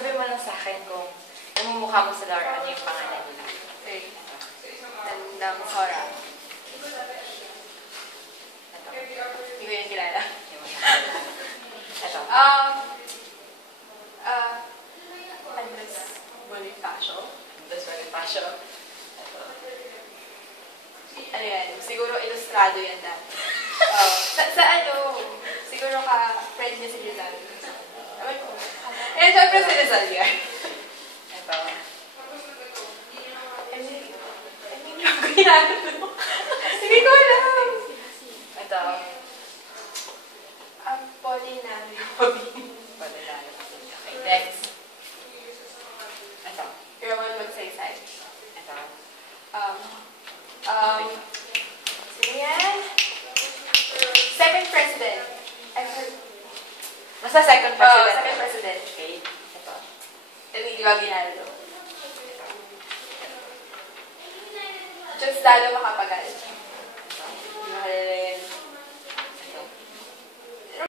sabi mo lang sa akin kung namumukha mo sila or ano yung pangalan nila. Okay. Tandang Sora. Ito. Hindi ko yung kilala. Ito. Andres Bonifacio. Andres Bonifacio. Ito. Ano yan? Siguro ilustrado yan dati. Sa ano, siguro friend niya si Rizal. Alam ko. Eh, syempre si Rizal yan. Ito. Hindi ko alam. Ito. Polinario. Polinario. Okay, next. Ito. Roman Magsaysay. Ito. Sino yan? Second president. Basta second president. Second president. Okay. Ito. Emilio Aguinaldo. Diosdado Macapagal.